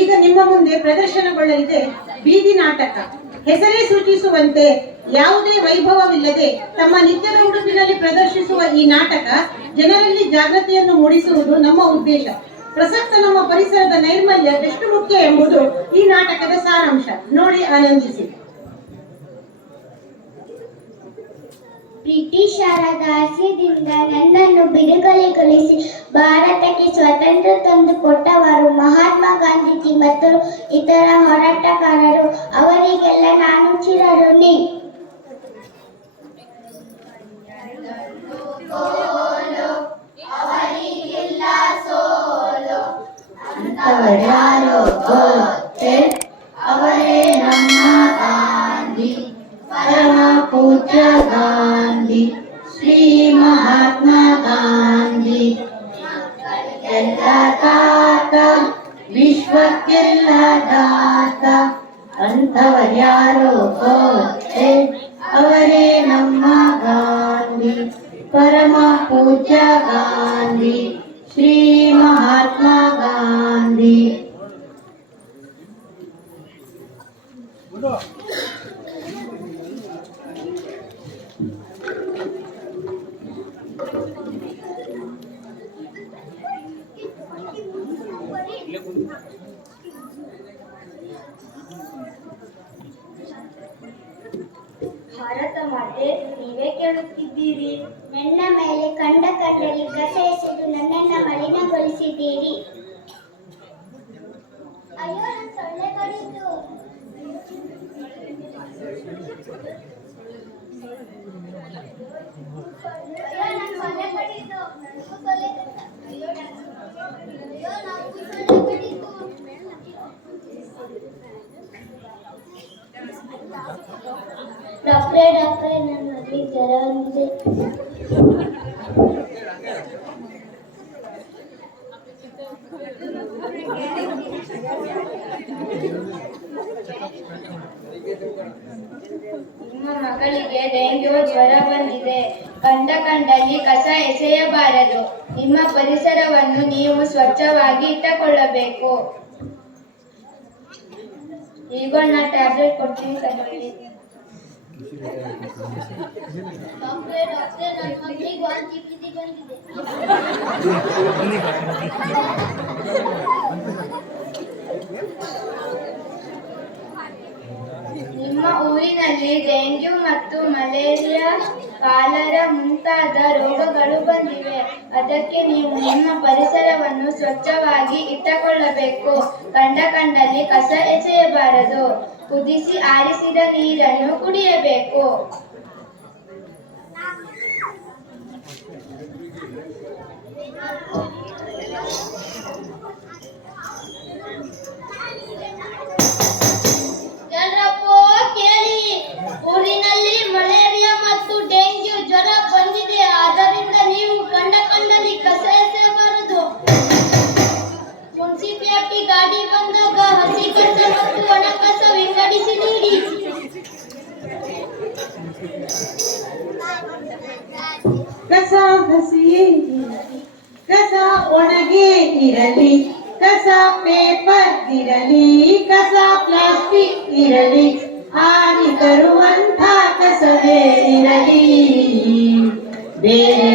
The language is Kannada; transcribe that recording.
ಈಗ ನಿಮ್ಮ ಮುಂದೆ ಪ್ರದರ್ಶನಗೊಳ್ಳಲಿದೆ ಬೀದಿ ನಾಟಕ. ಹೆಸರೇ ಸೂಚಿಸುವಂತೆ ಯಾವುದೇ ವೈಭವವಿಲ್ಲದೆ ತಮ್ಮ ನಿತ್ಯದ ಉಡುಪಿನಲ್ಲಿ ಪ್ರದರ್ಶಿಸುವ ಈ ನಾಟಕ ಜನರಲ್ಲಿ ಜಾಗೃತಿಯನ್ನು ಮೂಡಿಸುವುದು ನಮ್ಮ ಉದ್ದೇಶ. ಪ್ರಸಕ್ತ ನಮ್ಮ ಪರಿಸರದ ನೈರ್ಮಲ್ಯ ಎಷ್ಟು ಮುಖ್ಯ ಎಂಬುದು ಈ ನಾಟಕದ ಸಾರಾಂಶ. ನೋಡಿ, ಆನಂದಿಸಿ. ಬ್ರಿಟಿಷರ ದಾಸ್ಯದಿಂದ ನನ್ನನ್ನು ಬಿಡುಗಡೆಗೊಳಿಸಿ ಭಾರತಕ್ಕೆ ಸ್ವಾತಂತ್ರ್ಯ ತಂದು ಕೊಟ್ಟವರು ಮಹಾತ್ಮ ಗಾಂಧೀಜಿ ಮತ್ತು ಇತರ ಹೋರಾಟಗಾರರು. ಅವರಿಗೆಲ್ಲ ನಾನು ಚಿರಋಣಿ. ಅವರೇ ನಮ್ಮ ಗಾಂಧಿ, ಪರಮ ಪೂಜ್ಯ ಗಾಂಧಿ, ಶ್ರೀ ಮಹಾತ್ಮ ಗಾಂಧಿ. ಎಲ್ಲ ದಾತ, ವಿಶ್ವಕ್ಕೆಲ್ಲ ದಾತ, ಅಂಥವರ್ಯಾರೋ ಗೊತ್ತೇ? ಅವರೇ ನಮ್ಮ ಗಾಂಧಿ, ಪರಮ ಪೂಜ್ಯ ಗಾಂಧಿ, ಶ್ರೀ ಮಹಾತ್ಮ ಗಾಂಧಿ. ಭಾರತ ಮಾತೆ, ನೀವೇ ಕೇಳುತ್ತಿದ್ದೀರಿ. ನನ್ನ ಮೇಲೆ ಕಂಡ ಕಂಡಲ್ಲಿ ಕಸ ಎಸೆದು ನನ್ನನ್ನು ಮಲಿನಗೊಳಿಸಿದ್ದೀರಿ. ಅಯ್ಯೋ, ನನ್ನ ಸೊಳ್ಳೆ ಕಡಿದು. ಅಯ್ಯೋ, ನನ್ನ ಸೊಳ್ಳೆ ಕಡಿದು. ನನಗೂ ಸೊಳ್ಳೆ ಕಡಿದ. ಅಯ್ಯೋ, ನನಗೂ ಸೊಳ್ಳೆ ಕಡಿದು. ಡಾಕ್ಟ್ರೇ, ನನ್ನ ಮಗಳಿಗೆ ಜ್ವರ ಬಂದಿದೆ. ನಿಮ್ಮ ಮಗಳಿಗೆ ಡೆಂಗ್ಯೂ ಜ್ವರ ಬಂದಿದೆ. ಕಂಡಲ್ಲಿ ಕಸ ಎಸೆಯಬಾರದು. ನಿಮ್ಮ ಪರಿಸರವನ್ನು ನೀವು ಸ್ವಚ್ಛವಾಗಿ ಇಟ್ಟುಕೊಳ್ಳಬೇಕು. ಈಗ ನಾ ಟ್ಯಾಬ್ಲೆಟ್ ಕೊಡ್ತೀನಿ, ತಗೊಳ್ಳಿ. ಡಾಕ್ಟ್ರೇ, ನನ್ನ ಮಗಳಿಗೆ ವಾಂತಿ ಭೀತಿ ಬಂದಿದೆ. ನಿಮ್ಮ ಊರಿನಲ್ಲಿ ಡೆಂಗ್ಯೂ ಮತ್ತು ಮಲೇರಿಯಾ, ಕಾಲರ ಮುಂತಾದ ರೋಗಗಳು ಬಂದಿವೆ. ಅದಕ್ಕೆ ನೀವು ನಿಮ್ಮ ಪರಿಸರವನ್ನು ಸ್ವಚ್ಛವಾಗಿ ಇಟ್ಟುಕೊಳ್ಳಬೇಕು. ಕಂಡಲ್ಲಿ ಕಸ ಎಸೆಯಬಾರದು. ಕುದಿಸಿ ಆರಿಸಿದ ನೀರನ್ನು ಕುಡಿಯಬೇಕು. ಜನರಪ್ಪೋ ಕೇಳಿ, ಊರಿನಲ್ಲಿ ಮಲೇರಿಯಾ ಮತ್ತು ಡೆಂಗ್ಯೂ ಜ್ವರ ಬಂದಿದೆ. ಆದ್ದರಿಂದ ನೀವು ಕಂಡಲ್ಲಿ ಕಸ ಎಸೆಯಬಾರದು. ಮುನ್ಸಿಪಾಲಿಟಿ ಗಾಡಿ ಬಂದಾಗ ಹಸಿ ಕಸ ಮತ್ತು ಒಣ ಕಸ ವಿಂಗಡಿಸಿ ನೀಡಿ. ಕಸ ಹಸಿಯೇ ಕಸ ಒಣಗೇ ಇರಲಿ, ಕಸ ಪೇಪರ್ ಇರಲಿ, ಕಸ ಪ್ಲಾಸ್ಟಿಕ್ ಇರಲಿ, ಹಾನಿ ತರುವಂಥ ಕಸವೇ ಇರಲಿ. ಬೇರೆ